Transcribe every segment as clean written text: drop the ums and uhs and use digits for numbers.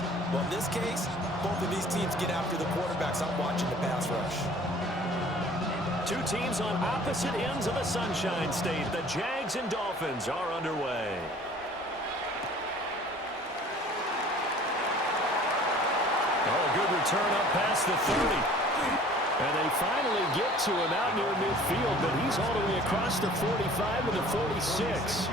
pass. Well, in this case, both of these teams get after the quarterbacks. I'm watching the pass rush. Two teams on opposite ends of the Sunshine State. The Jags and Dolphins are underway. Oh, good return up past the 30. And they finally get to him out near midfield, but he's all the way across the 45 to the 46.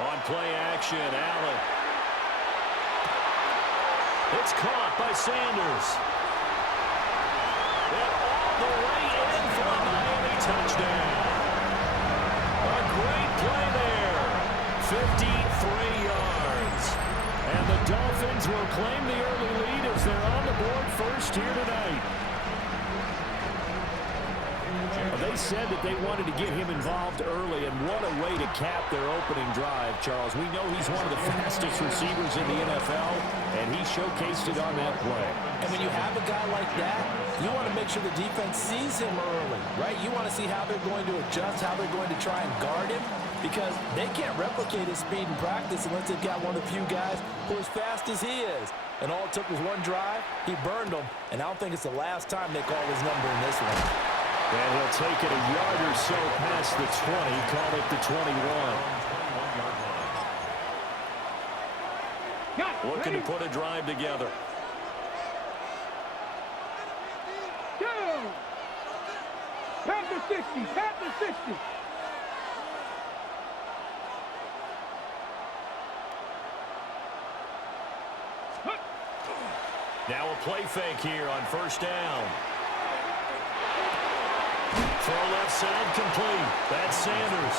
On play action, Allen. It's caught by Sanders. And all the way in for a Miami touchdown. A great play there. 53 yards. And the Dolphins will claim the early lead as they're on the board first here tonight. They said that they wanted to get him involved early, and what a way to cap their opening drive, Charles. We know he's one of the fastest receivers in the NFL, and he showcased it on that play. And when you have a guy like that, you want to make sure the defense sees him early, right? You want to see how they're going to adjust, how they're going to try and guard him, because they can't replicate his speed in practice unless they've got one of the few guys who are as fast as he is. And all it took was one drive. He burned them, and I don't think it's the last time they call his number in this one. And he'll take it a yard or so past the 20, call it the 21. Looking to put a drive together. Pat the 60, pat the 60. Now a play fake here on first down. Throw left side complete. That's Sanders.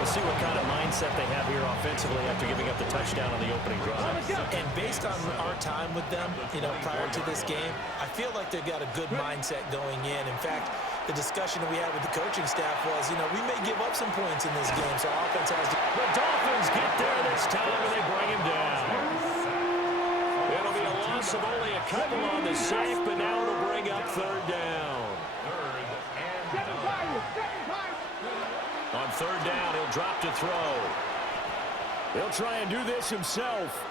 We'll see what kind of mindset they have here offensively after giving up the touchdown on the opening drive. And based on our time with them, prior to this game, I feel like they've got a good mindset going in. In fact, the discussion that we had with the coaching staff was, we may give up some points in this game, so our offense has to... The Dolphins get there this time, and they bring him down. It'll be a loss of only a couple on the sack, but now it'll bring up third down. On third down, he'll drop to throw. He'll try and do this himself.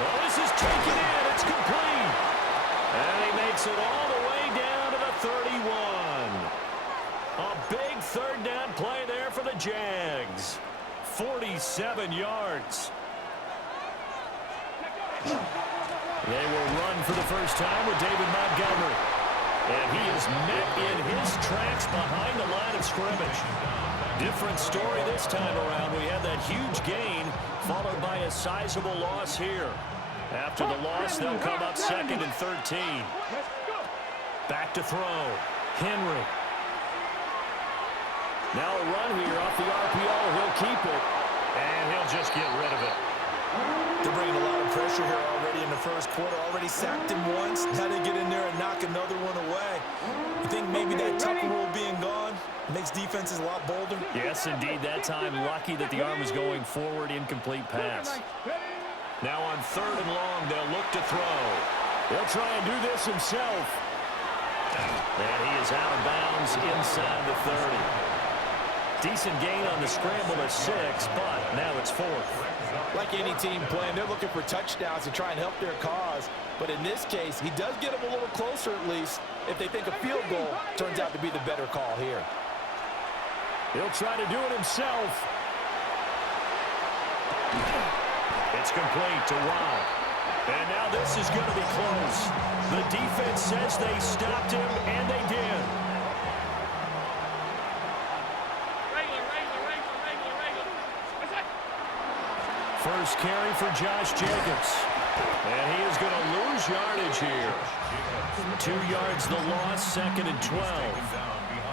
Well, this is taken in. It's complete. And he makes it all the way down to the 31. A big third down play there for the Jags. 47 yards. They will run for the first time with David Montgomery. And he is met in his tracks behind the line of scrimmage. Different story this time around. We had that huge gain followed by a sizable loss here. After the loss, they'll come up second and 13. Back to throw. Henry. Now a run here off the RPO. He'll keep it. And he'll just get rid of it. They're bringing a lot of pressure here already in the first quarter. Already sacked him once. Now they get in there and knock another one away. You think maybe that Tucker rule being gone makes defenses a lot bolder? Yes, indeed. That time, lucky that the arm was going forward. Incomplete pass. Now on third and long, they'll look to throw. He'll try and do this himself. And he is out of bounds inside the 30. Decent gain on the scramble at 6, but now it's 4th. Like any team playing, they're looking for touchdowns to try and help their cause. But in this case, he does get them a little closer at least if they think a field goal turns out to be the better call here. He'll try to do it himself. It's complete to Wow. And now this is going to be close. The defense says they stopped him, and they did. First carry for Josh Jacobs. And he is going to lose yardage here. 2 yards the loss, second and 12.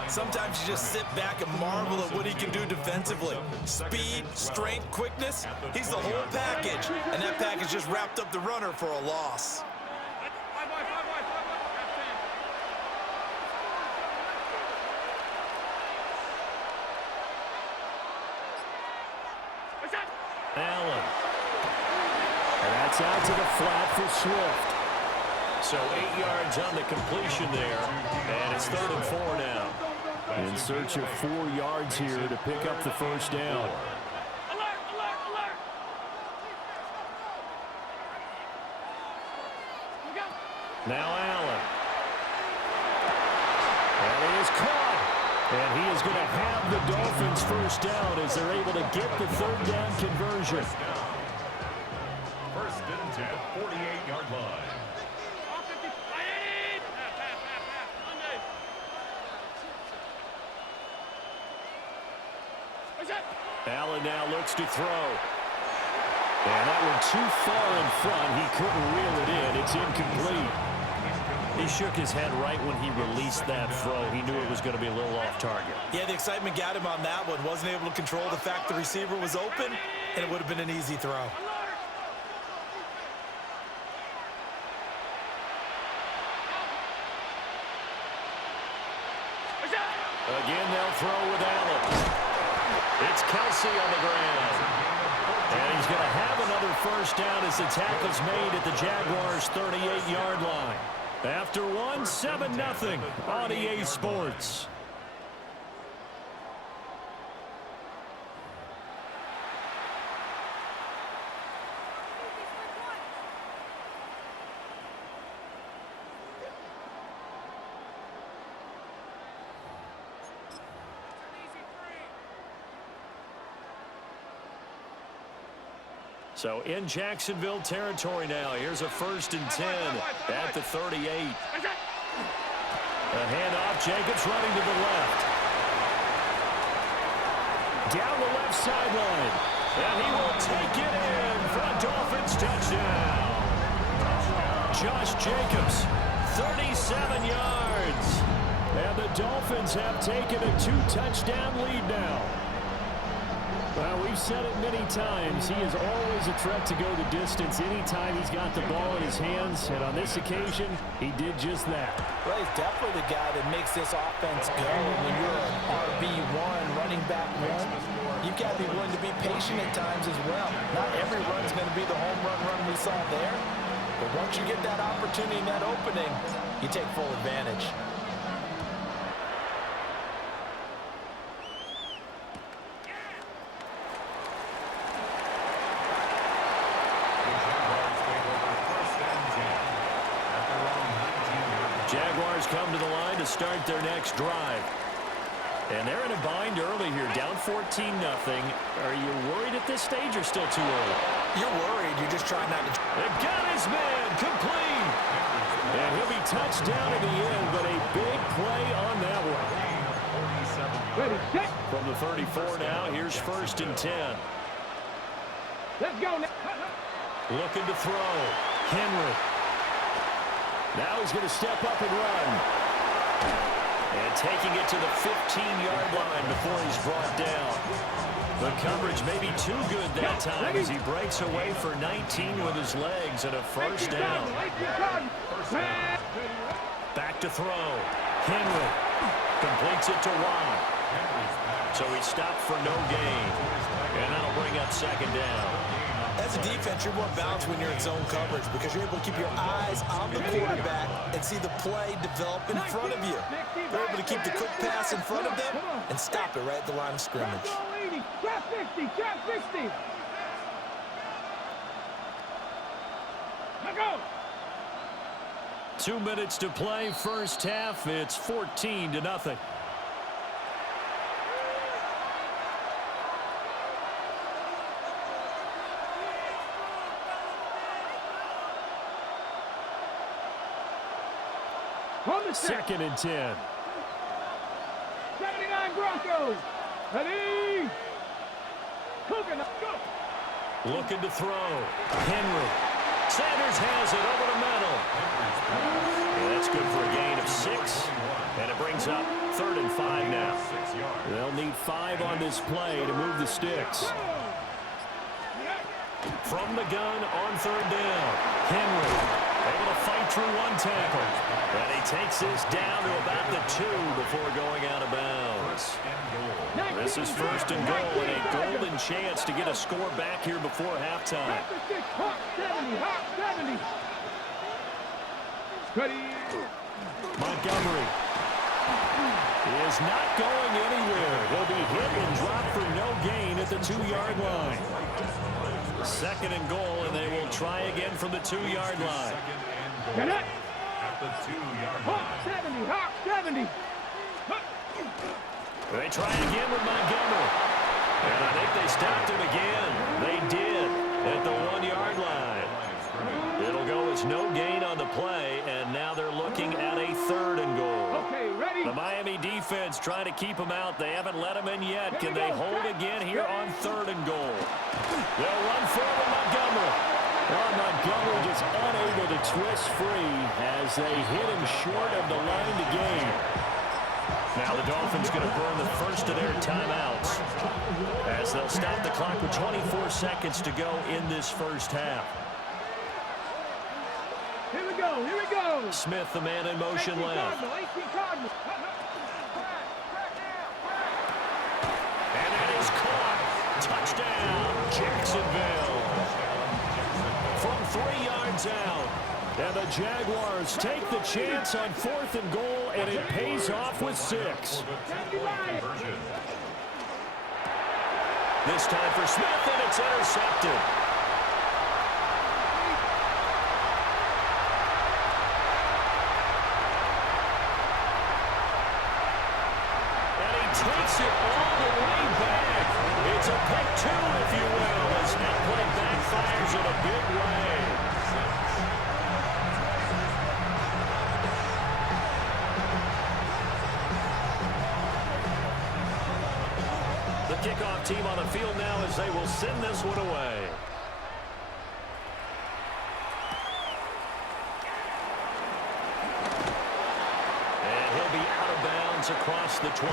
Sometimes you just sit back and marvel at what he can do defensively. Speed, strength, quickness, he's the whole package. And that package just wrapped up the runner for a loss. Allen. And that's out to the flat for Swift. So 8 yards on the completion there, and it's 3rd and 4 now. In search of 4 yards here to pick up the first down. Now Allen. And he is caught. And he is going to have the Dolphins first down as they're able to get the 3rd down conversion. First and 10, 48-yard line. Allen now looks to throw. And that one too far in front. He couldn't reel it in. It's incomplete. He shook his head right when he released that throw. He knew it was going to be a little off target. Yeah, the excitement got him on that one. Wasn't able to control the fact the receiver was open, and it would have been an easy throw. Again, they'll throw with Allen. It's Kelsey on the ground. And he's going to have another first down as the tackle's made at the Jaguars' 38-yard line. After one, 7-0 on EA Sports. So in Jacksonville territory now. Here's a 1st and 10 at the 38. A handoff. Jacobs running to the left. Down the left sideline. And he will take it in for a Dolphins touchdown. Josh Jacobs, 37 yards. And the Dolphins have taken a 2-touchdown lead now. Well, we've said it many times. He is always a threat to go the distance anytime he's got the ball in his hands. And on this occasion, he did just that. Well, he's definitely the guy that makes this offense go. When you're an RB1, running back one, you've got to be willing to be patient at times as well. Not every run's going to be the home run we saw there. But once you get that opportunity and that opening, you take full advantage. Jaguars come to the line to start their next drive. And they're in a bind early here, down 14-0. Are you worried at this stage or still too early? You're worried. You're just trying not to... They got his man, complete. And he'll be touched down at the end, but a big play on that one. Ready, set. From the 34 now, here's 1st and 10. Let's go now. Looking to throw. Henry. Now he's going to step up and run. And taking it to the 15-yard line before he's brought down. The coverage may be too good that time as he breaks away for 19 with his legs and a first down. Back to throw. Henry completes it to Watt. So he stopped for no gain. And that'll bring up 2nd down. As a defense, you're more balanced when you're in zone coverage because you're able to keep your eyes on the quarterback and see the play develop in front of you. You're able to keep the quick pass in front of them and stop it right at the line of scrimmage. Trap 50, trap 60. Let go. 2 minutes to play, first half. It's 14-0. Second and 10. 79 Broncos. Ready. Cooking. Go. Looking to throw. Henry. Sanders has it over the middle. And that's good for a gain of 6. And it brings up 3rd and 5 now. They'll need 5 on this play to move the sticks. From the gun on 3rd down. Henry able to fight through one tackle. And he takes this down to about the 2 before going out of bounds. This is 1st and goal and a golden chance to get a score back here before halftime. Ready. Montgomery is not going anywhere. He'll be hit and dropped for no gain at the 2-yard line. Second and goal, and they will try again from the 2-yard line. Get it. At the 2-yard Hawk line. 70. Hawk 70. They try again with Montgomery. And I think they stopped him again. They did at the 1-yard line. It'll go as no gain on the play, and now they're looking at a 3rd and goal. Okay, ready. The Miami defense trying to keep them out. They haven't let them in yet. Can they hold again here on 3rd and goal? They'll run forward Montgomery. Well, Montgomery just unable to twist free as they hit him short of the line to gain. Now the Dolphins going to burn the first of their timeouts as they'll stop the clock with 24 seconds to go in this first half. Here we go. Here we go. Smith, the man in motion 18 left. Cardinal, 18 Cardinal. And that is caught. Touchdown, Jacksonville. From 3 yards out. And the Jaguars take the chance on 4th and goal, and it pays off with 6. This time for Smith, and it's intercepted. And he takes it all the way back. It's a pick 2, if you will, as that play backfires in a big way. The kickoff team on the field now as they will send this one away. And he'll be out of bounds across the 25.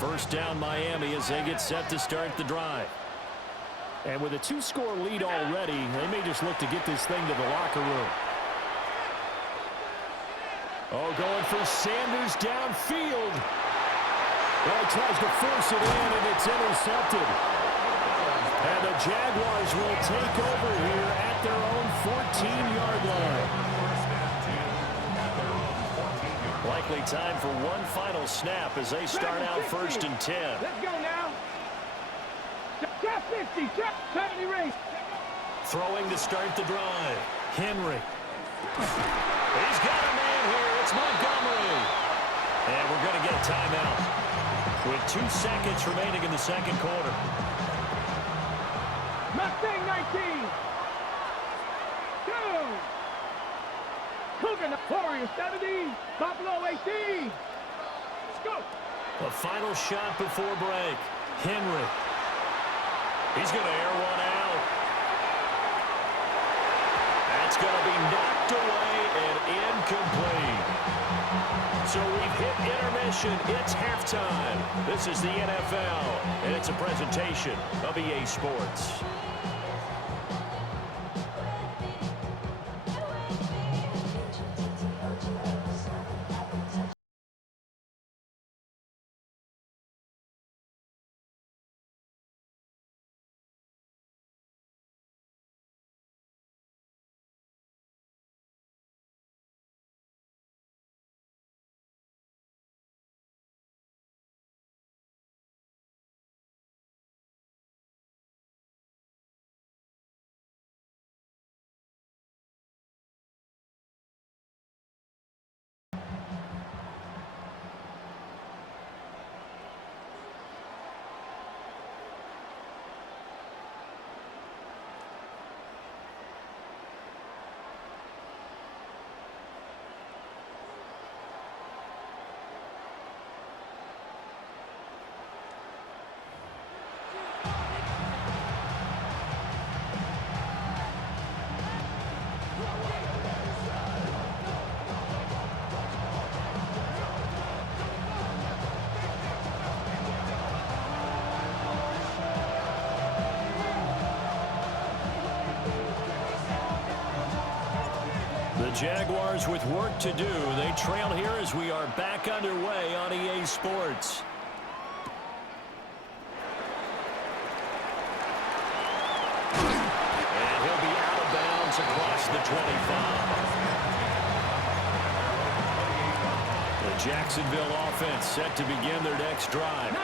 First down Miami as they get set to start the drive. And with a 2-score lead already, they may just look to get this thing to the locker room. Oh, going for Sanders downfield. Well, he tries to force it in, and it's intercepted. And the Jaguars will take over here at their own 14-yard line. Likely time for one final snap as they start out 1st and 10. Let's go now. Top 50, top 70 race. Throwing to start the drive. Henry. He's got a man here. It's Montgomery. And we're going to get a timeout with 2 seconds remaining in the second quarter. Mustang 19. 2. Cougar, Warrior 70. Buffalo 18. Let's go. A final shot before break. Henry. He's going to air one out. That's going to be knocked away and incomplete. So we've hit intermission. It's halftime. This is the NFL, and it's a presentation of EA Sports. Jaguars with work to do. They trail here as we are back underway on EA Sports. gains across the 25. The Jacksonville offense set to begin their next drive.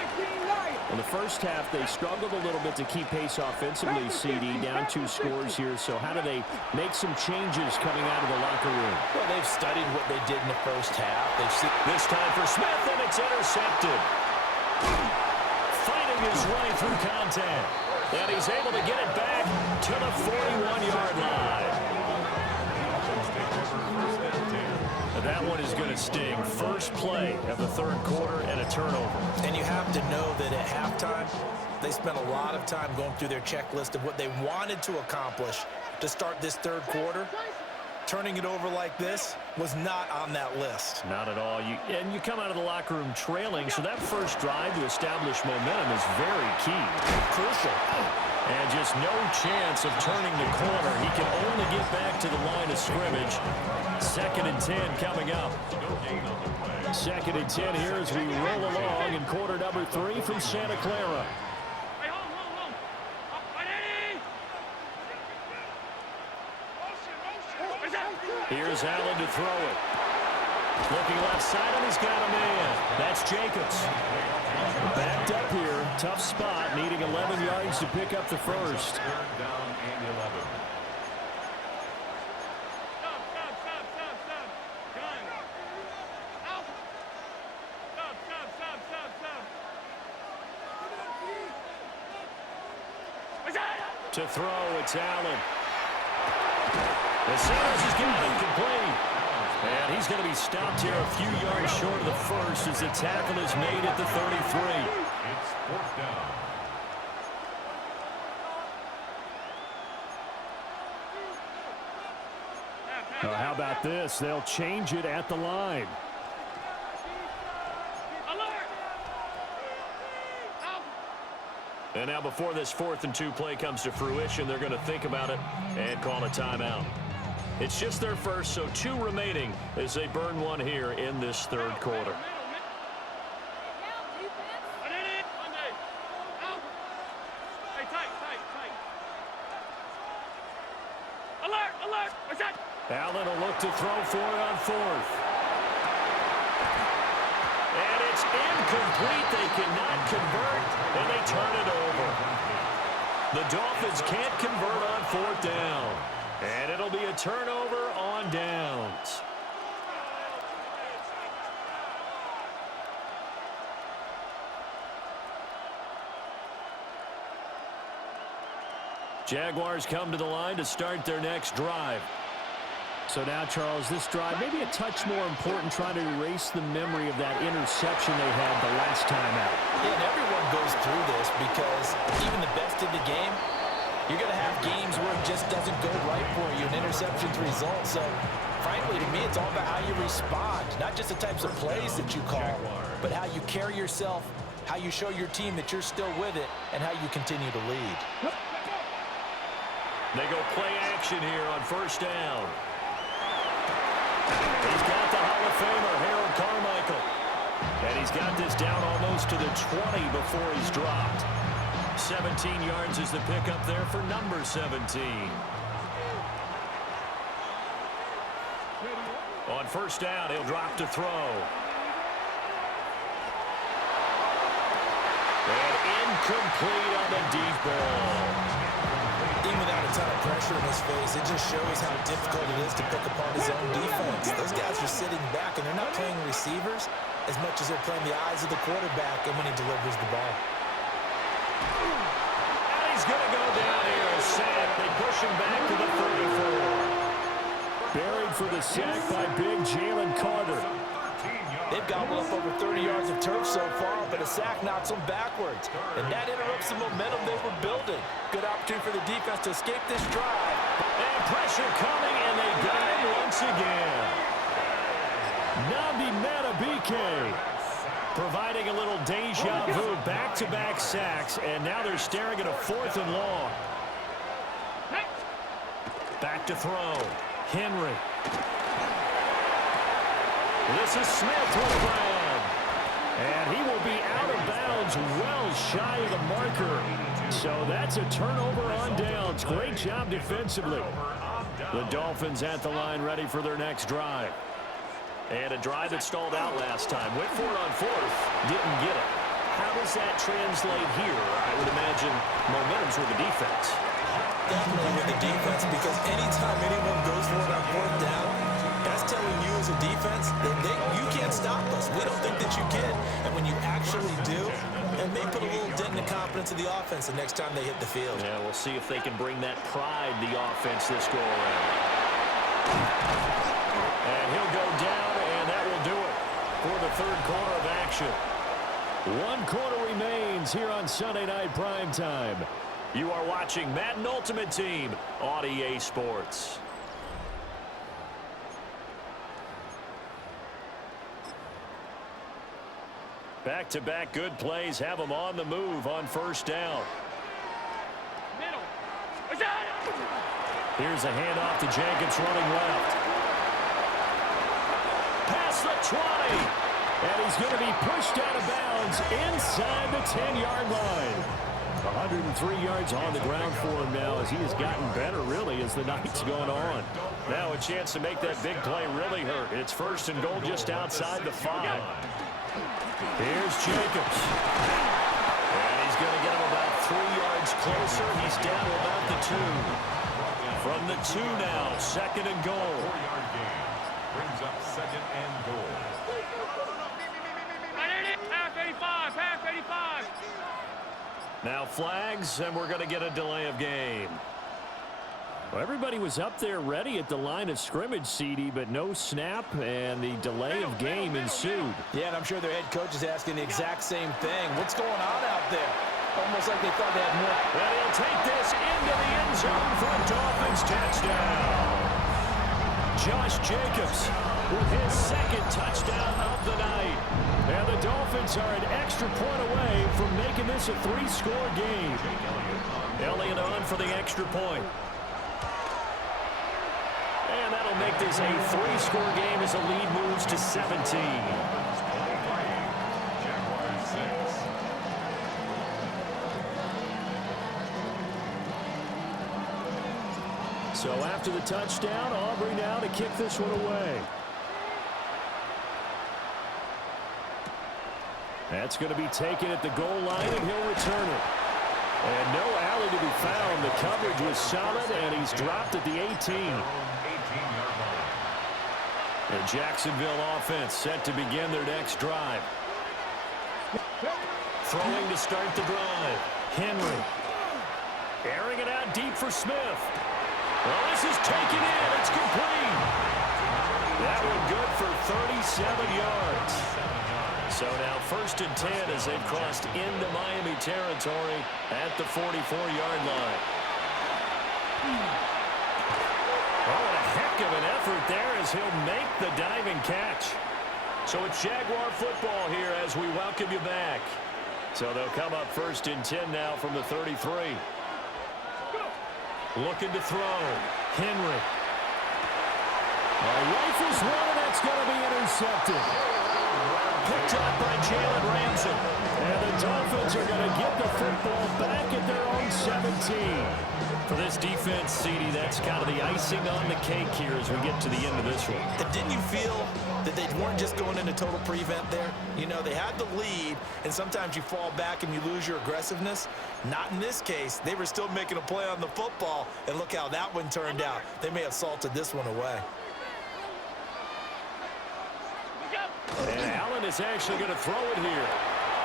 In the first half, they struggled a little bit to keep pace offensively, CD, down 2 scores here. So how do they make some changes coming out of the locker room? Well, they've studied what they did in the first half. They've seen This time for Smith, and it's intercepted. Fighting his way through contact. And he's able to get it back to the 41-yard line. That one is going to sting. First play of the third quarter and a turnover. And you have to know that at halftime, they spent a lot of time going through their checklist of what they wanted to accomplish to start this third quarter. Turning it over like this was not on that list. Not at all. And you come out of the locker room trailing, so that first drive to establish momentum is very key. Crucial. And just no chance of turning the corner. He can only get back to the line of scrimmage. 2nd and 10 coming up. 2nd and 10 here as we roll along in quarter number 3 from Santa Clara. Here's Allen to throw it. Looking left side, and he's got a man. That's Jacobs. Backed up here. Tough spot, needing 11 yards to pick up the first. Third down and 11. To throw, it's Allen. The Sanders has got it complete. And he's going to be stopped here a few yards short of the first as the tackle is made at the 33. It's 4th down. How about this? They'll change it at the line. And now before this 4th and 2 play comes to fruition, they're going to think about it and call a timeout. It's just their first, so 2 remaining as they burn one here in this third quarter. Allen will look to throw for it on 4th. And it's incomplete. They cannot convert, and they turn it over. The Dolphins can't convert on 4th down. And it'll be a turnover on downs. Jaguars come to the line to start their next drive. So now, Charles, this drive maybe a touch more important, trying to erase the memory of that interception they had the last time out. Yeah, and everyone goes through this because even the best in the game, you're going to have games where it just doesn't go right for you, an interception's result. So, frankly, to me, it's all about how you respond, not just the types of plays that you call, but how you carry yourself, how you show your team that you're still with it, and how you continue to lead. They go play action here on 1st down. He's got the Hall of Famer, Harold Carmichael. And he's got this down almost to the 20 before he's dropped. 17 yards is the pickup there for number 17. On 1st down, he'll drop to throw. And incomplete on the deep ball. Even without a ton of pressure in his face, it just shows how difficult it is to pick apart his own defense. Those guys are sitting back, and they're not playing receivers as much as they're playing the eyes of the quarterback and when he delivers the ball. And he's going to go down here. A sack. They push him back to the 34. Buried for the sack by big Jalen Carter. They've gobbled up over 30 yards of turf so far, but a sack knocks them backwards. And that interrupts the momentum they were building. Good opportunity for the defense to escape this drive. And pressure coming, and they got him once again. Nabi Matabike providing a little deja vu, back-to-back sacks, and now they're staring at a 4th and long. Back to throw. Henry. This is Smith with a grab. And he will be out of bounds well shy of the marker. So that's a turnover on downs. Great job defensively. The Dolphins at the line ready for their next drive. And a drive that stalled out last time. Went for it on fourth. Didn't get it. How does that translate here? I would imagine momentum's with the defense. Definitely with the defense, because anytime anyone goes for it on fourth down, that's telling you as a defense that you can't stop us. We don't think that you can. And when you actually do, it may put a little dent in the confidence of the offense the next time they hit the field. Yeah, we'll see if they can bring that pride, the offense, this go around. And he'll go down, and that will do it for the third quarter of action. 1 quarter remains here on Sunday Night Primetime. You are watching Madden Ultimate Team on EA Sports. Back-to-back good plays have them on the move on first down. Middle. Here's a handoff to Jenkins running left. Past the 20. And he's going to be pushed out of bounds inside the 10-yard line. 103 yards on the ground for him now as he has gotten better, really, as the night's going on. Now a chance to make that big play really hurt. It's first and goal just outside the 5. Here's Jacobs. And he's going to get him about 3 yards closer. He's down to about the 2. From the 2 now, second and goal. 4-yard gain brings up second and goal. Pass 85, pass 85. Now flags, and we're going to get a delay of game. Well, everybody was up there ready at the line of scrimmage, CD, but no snap, and the delay of game ensued. Yeah, and I'm sure their head coach is asking the exact same thing. What's going on out there? Almost like they thought they had more. And he'll take this into the end zone for a Dolphins touchdown. Josh Jacobs with his second touchdown of the night. And the Dolphins are an extra point away from making this a 3-score game. Elliott on for the extra point. And that'll make this a 3-score game as the lead moves to 17. So after the touchdown, Aubrey now to kick this one away. That's going to be taken at the goal line, and he'll return it. And no alley to be found. The coverage was solid, and he's dropped at the 18. The Jacksonville offense set to begin their next drive. Throwing to start the drive. Henry. Airing it out deep for Smith. Well, this is taken in. It's complete. That one good for 37 yards. So now first and 10 as they've crossed into Miami territory at the 44-yard line. Oh, and a heck of an effort there as he'll make the diving catch. So it's Jaguar football here as we welcome you back. So they'll come up first and 10 now from the 33. Looking to throw. Henry. Rifles one, and that's going to be intercepted. Picked up by Jalen Ramsey. And the Dolphins are going to get the football back at their own 17. For this defense, CD, that's kind of the icing on the cake here as we get to the end of this one. And didn't you feel that they weren't just going into total prevent there? You know, they had the lead, and sometimes you fall back and you lose your aggressiveness. Not in this case. They were still making a play on the football, and look how that one turned out. They may have salted this one away. And Allen is actually going to throw it here.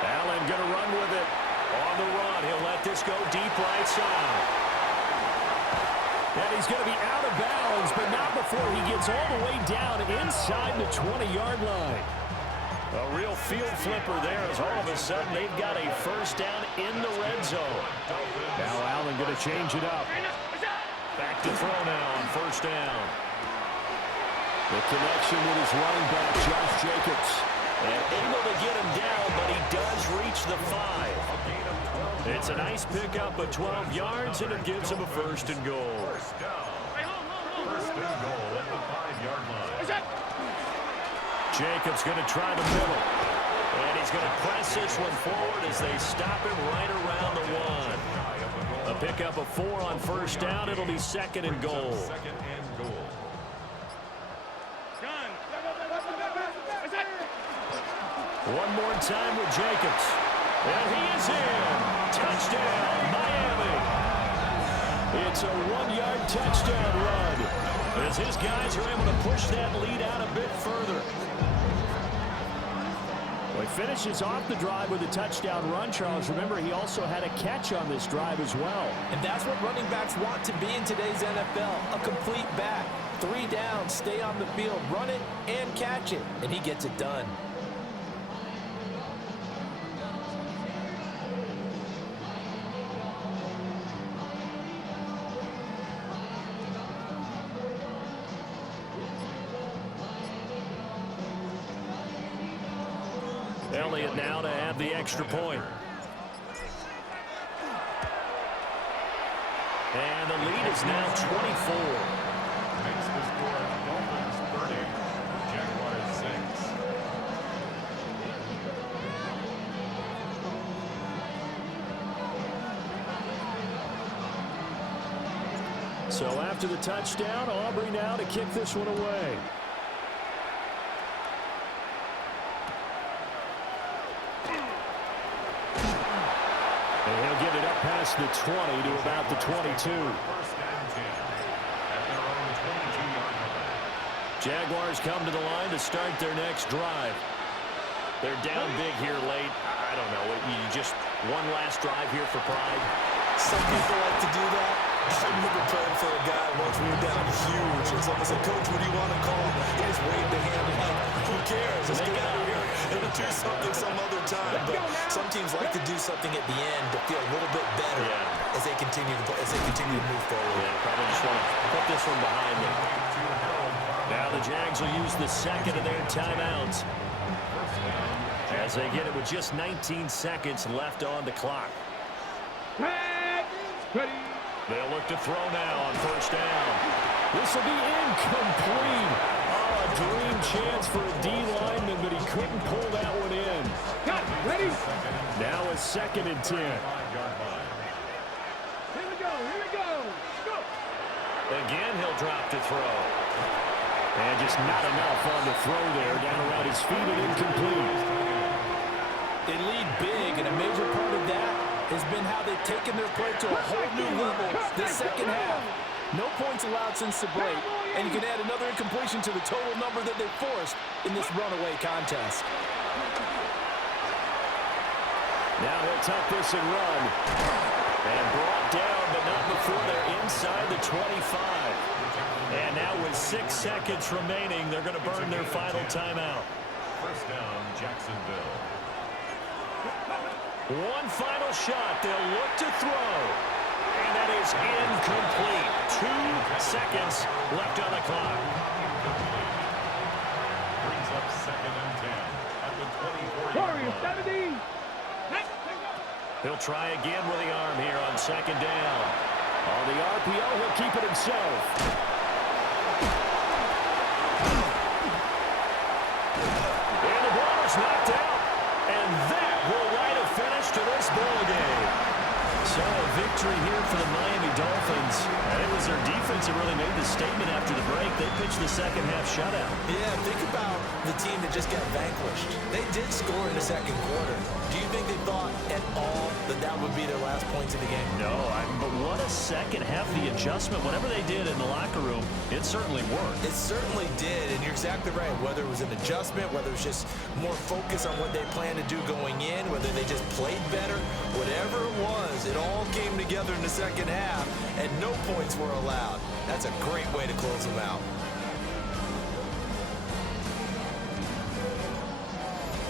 Allen going to run with it. On the run, he'll let this go deep right side. And he's going to be out of bounds, but not before he gets all the way down inside the 20-yard line. A real field flipper there as all of a sudden they've got a first down in the red zone. Now Allen going to change it up. Back to throw now on first down. The connection with his running back, Josh Jacobs. And able to get him down, but he does reach the 5. It's a nice pickup of 12 yards, and it gives him a first and goal. First and goal at the 5-yard line. Jacobs going to try the middle. And he's going to press this one forward as they stop him right around the 1. A pickup of 4 on first down. It'll be second and goal. Second and One more time with Jacobs. And he is in. Touchdown, Miami. It's a 1-yard touchdown run as his guys are able to push that lead out a bit further. Well, he finishes off the drive with a touchdown run, Charles. Remember, he also had a catch on this drive as well. And that's what running backs want to be in today's NFL, a complete back. 3 downs, stay on the field, run it, and catch it, and he gets it done. Elliott now to have the extra point. And the lead is now 24. Makes the score Dolphins 30, Jaguars 6. So after the touchdown, Aubrey now to kick this one away. And he'll get it up past the 20 to about the 22. First and 10 at their own 22-yard line. Jaguars come to the line to start their next drive. They're down big here late. I don't know. You just one last drive here for pride. Some people like to do that. I remember playing for a guy once we were down huge, and someone said, "Coach, what do you want to call?" He just waved the hand like, "Who cares? Let's get out of here and do something some other time." But some teams like to do something at the end to feel a little bit better as they continue to move forward. Yeah, probably just want to put this one behind them. Now the Jags will use the second of their timeouts as they get it with just 19 seconds left on the clock. Ready. They'll look to throw now on first down. This will be incomplete. Oh, a dream chance for a D lineman, but he couldn't pull that one in. Got it. Ready. Now a 2nd and 10. Here we go. Go. Again, he'll drop to throw. And just not enough on the throw there. Down around his feet and incomplete. They lead big, and a major part of that has been how they've taken their play to a whole new level this second half. No points allowed since the break, and you can add another incompletion to the total number that they forced in this runaway contest. Now he'll tuck this and run. And brought down, but not before they're inside the 25. And now with 6 seconds remaining, they're going to burn their final timeout. First down, Jacksonville. One final shot. They'll look to throw. And that is incomplete. 2 seconds left on the clock. Brings up 2nd and 10 at the 24-yard Warriors line. 70. He'll try again with the arm here on 2nd down. On the RPO, he'll keep it himself. And the ball is knocked out. And that will write a finish to this ball game. So a victory here for the Miami Dolphins. And it was their defense that really made the statement after the break. They pitched the second half shutout. Yeah, think about the team that just got vanquished. They did score in the second quarter. Do you think they thought at all that that would be their last points of the game? No, but what a second half. The adjustment, whatever they did in the locker room, it certainly worked. It certainly did, and you're exactly right. Whether it was an adjustment, whether it was just more focus on what they planned to do going in, whether they just played better, whatever it was, it all came together in the second half, and no points were allowed. That's a great way to close them out.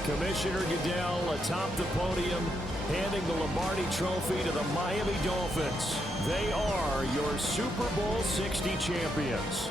Commissioner Goodell atop the podium, handing the Lombardi Trophy to the Miami Dolphins. They are your Super Bowl 60 champions.